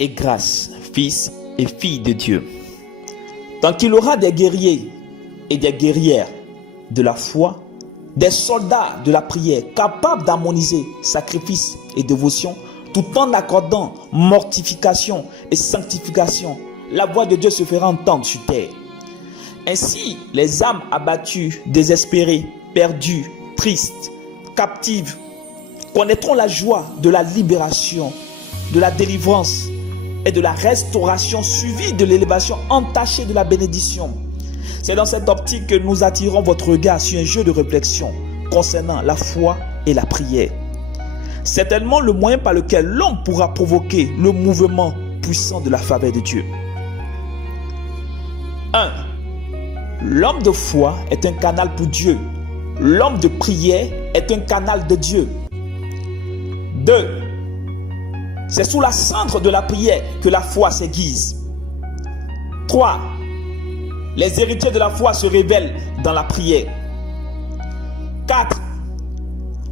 et grâce, fils et filles de Dieu. Tant qu'il aura des guerriers et des guerrières de la foi, des soldats de la prière capables d'harmoniser sacrifice et dévotion, tout en accordant mortification et sanctification, la voix de Dieu se fera entendre sur terre. Ainsi, les âmes abattues, désespérées, perdues, tristes, captives, connaîtront la joie de la libération, de la délivrance et de la restauration suivie de l'élévation entachée de la bénédiction. C'est dans cette optique que nous attirons votre regard sur un jeu de réflexion concernant la foi et la prière. C'est tellement le moyen par lequel l'homme pourra provoquer le mouvement puissant de la faveur de Dieu. 1. L'homme de foi est un canal pour Dieu. L'homme de prière est un canal de Dieu. 2. C'est sous la cendre de la prière que la foi s'aiguise. 3. Les héritiers de la foi se révèlent dans la prière. 4.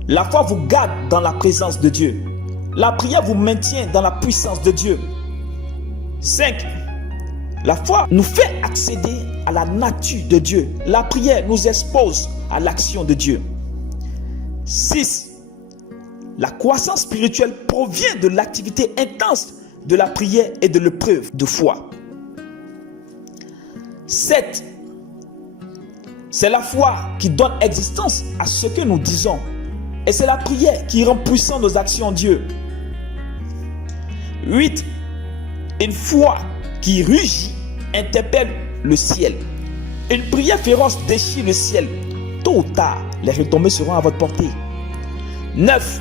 La foi vous garde dans la présence de Dieu. La prière vous maintient dans la puissance de Dieu. 5. La foi nous fait accéder à la nature de Dieu. La prière nous expose à l'action de Dieu. 6. La croissance spirituelle provient de l'activité intense de la prière et de l'épreuve de foi. 7. C'est la foi qui donne existence à ce que nous disons. Et c'est la prière qui rend puissant nos actions en Dieu. 8. Une foi qui rugit interpelle le ciel. Une prière féroce déchire le ciel. Tôt ou tard, les retombées seront à votre portée. 9.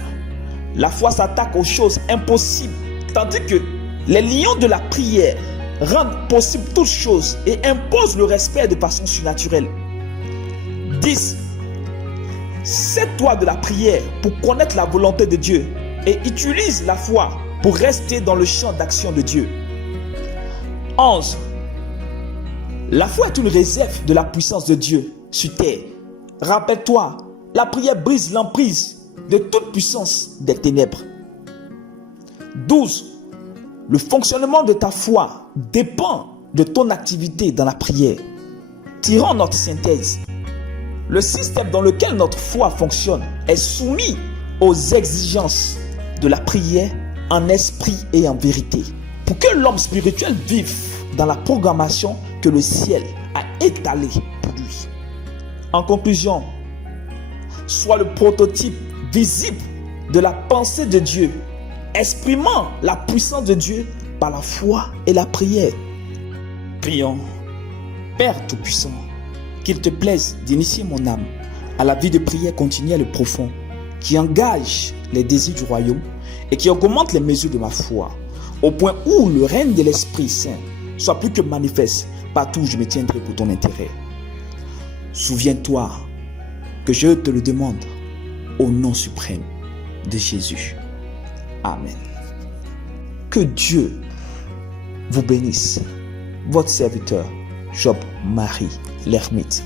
La foi s'attaque aux choses impossibles, tandis que les lions de la prière rendent possible toutes choses et imposent le respect de façon surnaturelle. 10. Sais-toi de la prière pour connaître la volonté de Dieu et utilise la foi pour rester dans le champ d'action de Dieu. 11. La foi est une réserve de la puissance de Dieu sur terre. Rappelle-toi, la prière brise l'emprise de toute puissance des ténèbres. 12. Le fonctionnement de ta foi dépend de ton activité dans la prière. Tirons notre synthèse. Le système dans lequel notre foi fonctionne est soumis aux exigences de la prière en esprit et en vérité. Pour que l'homme spirituel vive dans la programmation que le ciel a étalée pour lui. En conclusion, sois le prototype visible de la pensée de Dieu, exprimant la puissance de Dieu par la foi et la prière. Prions. Père Tout-Puissant, qu'il te plaise d'initier mon âme à la vie de prière continuelle et profonde qui engage les désirs du royaume et qui augmente les mesures de ma foi, au point où le règne de l'Esprit Saint soit plus que manifeste partout où je me tiendrai pour ton intérêt. Souviens-toi que je te le demande au nom suprême de Jésus. Amen. Que Dieu vous bénisse. Votre serviteur, Job Marie l'Ermite.